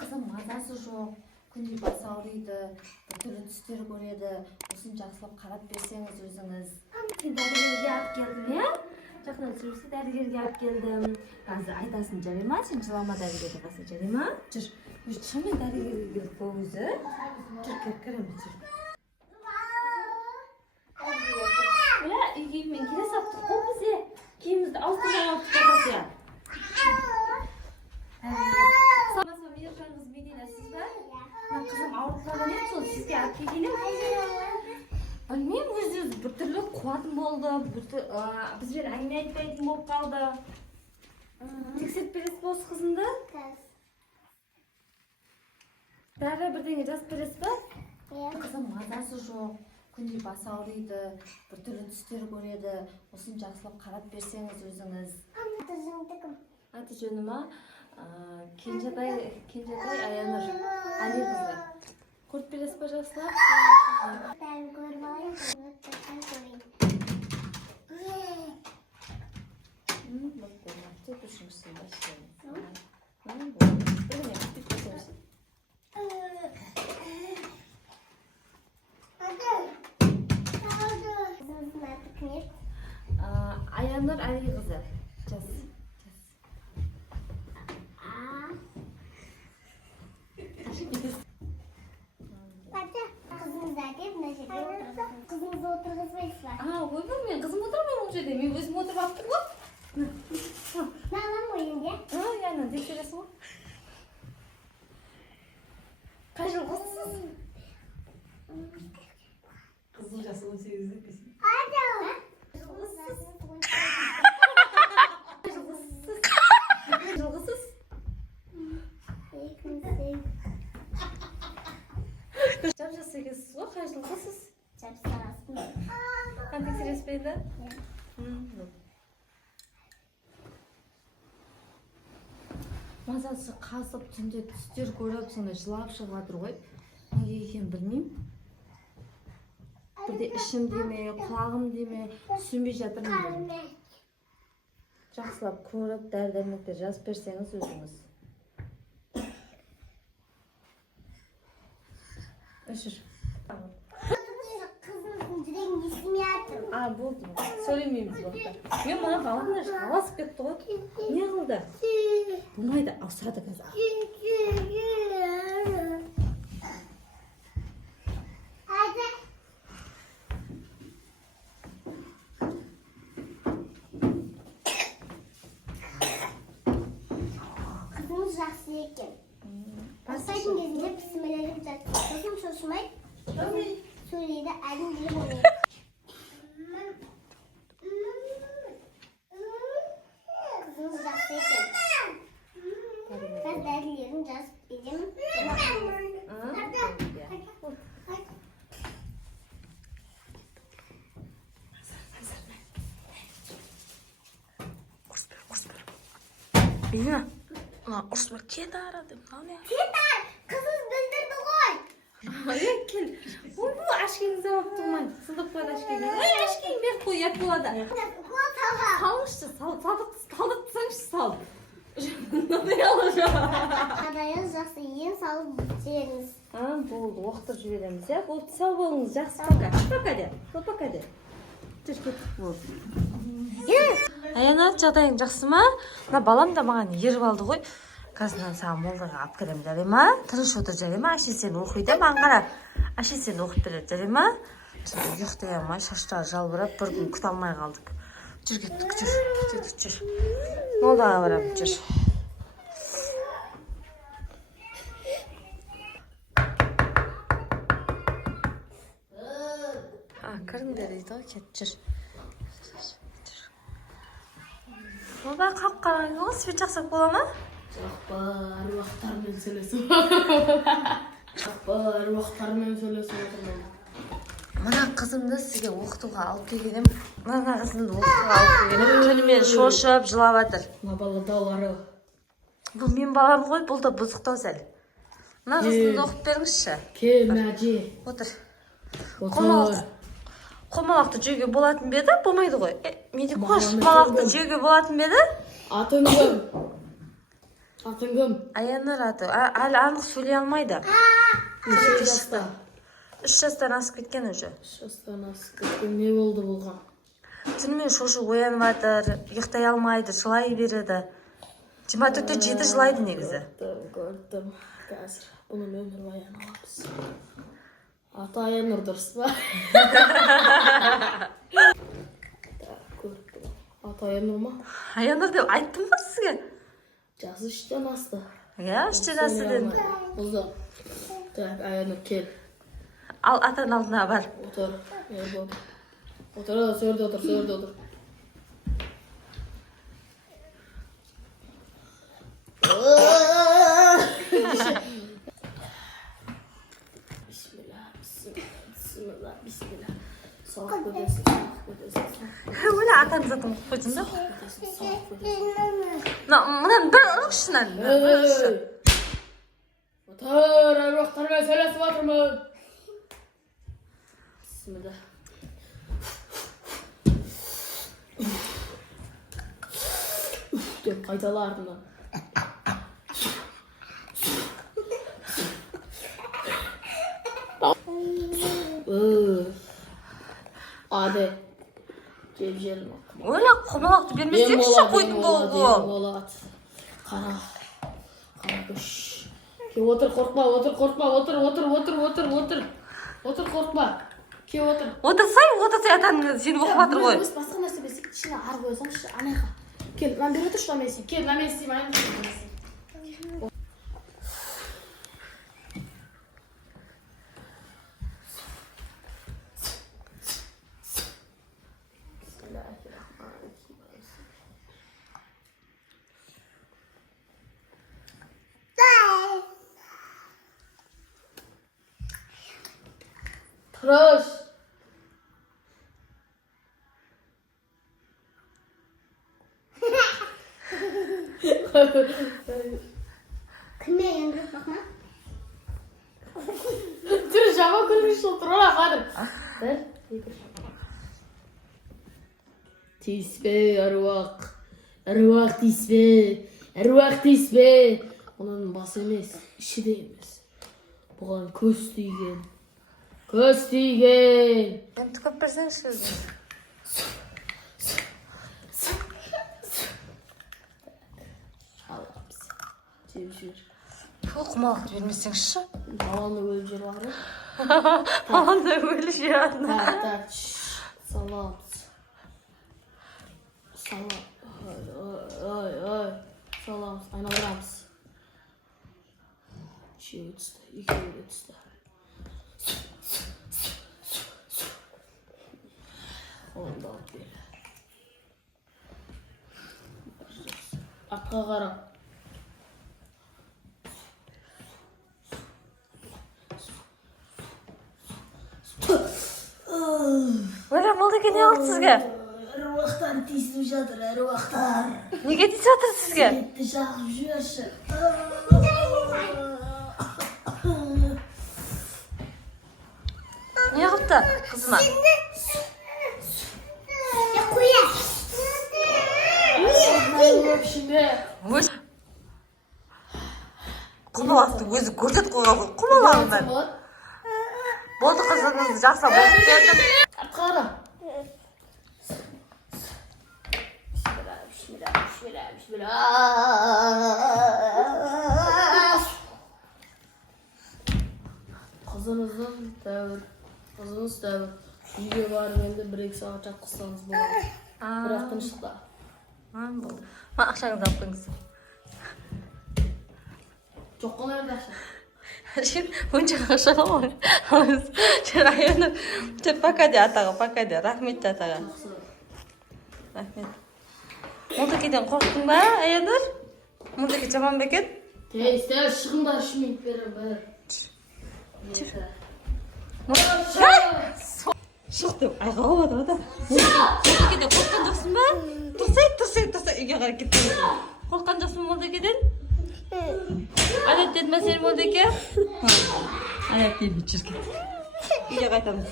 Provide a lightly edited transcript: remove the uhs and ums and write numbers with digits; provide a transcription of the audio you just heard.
Kızım mazası жоқ. Күнде басы ауырайды, түрлі түстер көреді. Осыны жақсылап қарап берсеңіз өзіңіз. Мен дәрігерге алып келдім, иә? Жақында жүрсе дәрігерге алып келдім. Қазір айтасың, жарай ма? Сен жылама дәрігерге баса, жарай ма? Жүр. Өз шынымен дәрігерге келіп қой өзі. Жүр, кіреміз, жүр. Иә, үйге мен келе саптық қой бізе. Киімізді ауыстырмай алып тұрғыз, иә. Kızım Avrupa'da ne oldu? Siz gelip gelin. Bilmeyim, özünüz bir türlü kuatım oldu. Biz bir anne etmeydim olup kaldı. Tekset beresi boz kızımda? Bәрі бірдеңе жазып бересіз ба? Kızım mazası жоқ. Күнде басы ауырайды, бір түрлі түстер көреді. Осыны жақсылап қарап берсеңіз өзіңіз. Аты жөні ма? Кенжетай Аянur Ali kızı. Көріп бересіз ба жақсылап? Ben görmeyeyim, ben göreyim. Bak görmekte düşünmüşsün başlayalım. Bilmiyorum, bir kesersin. Kızımızın adı ne? Ayanur Ali kızı. Caz. Kızımızı oturgazmayız var. Oyun men kızım oturmayım o жерде. Мен өзім отырып алып тұрмын ғой. Ne alalım bu yenge? Yani тексересің ғой. Қай жыл қызсыз? Kızıl jası 18'de kesin. Alo. Жылғысыз? Жап-жас екенсіз ғой, қай жылғысыз? Çarpsın. Қан тексересіз бе енді? Мазасы қасып, түнде түстер көріп, сондай жылап шығып жатыр ғой. Неге екенін білмеймін. Бірде ішім деме, құлағым деме, түсінбей жатырмын. Жақсылап көріп, дәрі-дәрмектер жазып берсеңіз өзіңіз. Жүр. Kızımızın yüreğinin ismi yaptım. Болды. Сөйлемейміз болса. Мен мына баламда жаласып кетті ғой. Не қылды? Болмайды, ауысырады қазір. Hadi. Kızımız жақсы екен. Басайдың кезінде пісімелеріп жатыр. Kızım шошымай сөйлейді, әлін біліп ойнайды. Kızımız жақсы екен. Ben dərілерін жазып беремін. Bina. Ulan Osman kedi aradım. Ne? Yeter! Kızımız bildirdi koy. Кел. Ой, бұл ашкеңізді алып тұрмай. Сылдып қойды ашкеңізді. Ой, ашкең беріп қой, ят болады. Салыңызшы, талдыртсаңызшы сал. Adayız жақсы ен салып жіберіңіз. Болды, оқытып жібереміз, иә? Болды, сау болыңыз, жақсы пока. Пока де, пока де. Жүр, кеттік болды. Аянат, жағдайың жақсы ма? Мына балам да маған еріп алды ғой. Қазынан саған молдаға алып келем, жарай ма? Тыныш отыр, жарай ма? Әше сен оқиды, маған қарап. Әше сен оқып береді, жарай ма? Ұйықтай алмай, шаштары жалбырап, бір күн күте алмай қалдық. Жүр, кеттік, жүр. Молдаға барам, жүр. Кіріңдер дейді ғой, кет, жүр. Молда қалып қараған ғой, свет жақсақ бола ма? Жақпар уақыттармен сөйлесіп. Жақпар уақыттармен сөйлесіп отырмын. Мына қызымды сізге оқытуға алып келгенім. Мына қызымды оқытуға алып келгенім. Түнімен шошып, жылап жатыр. Мына бала даулары. Бұл мен балам ғой, бұл да бұзықтау сәл. Мына қызымды оқып беріңізші. Кел, мәже. Отыр. Отыр. Құмалақты жеуге болатын беді, болмайды ғой. Менде қош, құмалақты жеуге болатын беді. Атын кім? Atın kім? Аянар аты. Әлі анық сөйлей алмайды. Неше жаста? 3 жастан асып кеткен уже. 3 жастан асып кеткен. Не болды болған? Түнімен шошы оянып жатыр, ұйықтай алмайды, жылай береді. 24-те 7 жылайды негізі. Көрдім. Қазір бұның өмір баян аламыз. Аты Аянұр дұрыс па? Көрдім. Аты Аянұр ма? Аянар деп айттым ба сізге? Жасы 3-тен асты. Иә, 3-тен асты дедім. Ұзақ. Так, Аянұр кел. Ал атаның алдына бар. Отыр. Отыр, сөрді отыр. Bismillah. Soğuk ödesin. Öyle атаның затын қойдың да? Мұнан бір ұқшынан. Отыр, әруақтармен сөйлесіп отырмын. Bismillah. Деп қайтала артынан. Ade. Cevcelim. Öyle құмалақты бермесекші қойдың болды. Болады. Қара көш. Ке отыр, қорқма, отыр, қорқма. Ке отыр. Отырсай атаның сені оқып жатыр ғой. Басқа нәрсе бесек ішіне ар қойсаңшы, анайға. Кел, мен бері отыршы ламен істеймін. Кел, ламен істеймін, Тырыш. Кімге ендіріп бақма? Түр жама күлмеш отыр, ола қадым. Бір, екі. Тиіспе, әруақ тиіспе. Оның басы емес, іші де емес. Бұған көз тиген. Мен түкіп берсеңші өзің. Шалғамыз. Жеп жібер. Құмалақты бермесеңші. Баланы өліп жер бар. Баланы өлі жер адына. Так, саламыз. Саламыз, айналырамыз. Үшеуі түсті, екеуі түсті. Қолымды алып бер. Артқа қара. Өлі болды екен не алды сізге? Әруақтар тиісіп жатыр, әруақтар. Неге тиісіп жатыр сізге? Светті жағып жүрші. Не қылыпты қызыма? Я қоя. Құмалақты өзі көрдет қойға бұл құмалағындар. Болды қызыңызды жақса болып бердім. Қара. Қызыңыз тәуір. Үйге барып енді 1-2 сағат жатқызсаңыз болады. Бірақ тыныштықта. Болды. Ақшаңызды алып қойыңыз. Жоқ қана ерді ақша. Сен онша ақша ғой. Сен Аянар. Пока де атаға, пока де. Рахмет атаға. Рахмет. Молдекеден қорқтың ба, Аянар? Молдеке жаман ба екен? Тәйістер шығыңдар 3 минут беріп. Шық деп айғауы бады ода. Молдекеден қорққан жоқсың ба? Тұрсай. Үйге қарай кеттің. Қорққан жоқсың Молдекеден? Аят деді ма сен Молдеке? Аят деймін, жүрген. Үйге қайтамыз.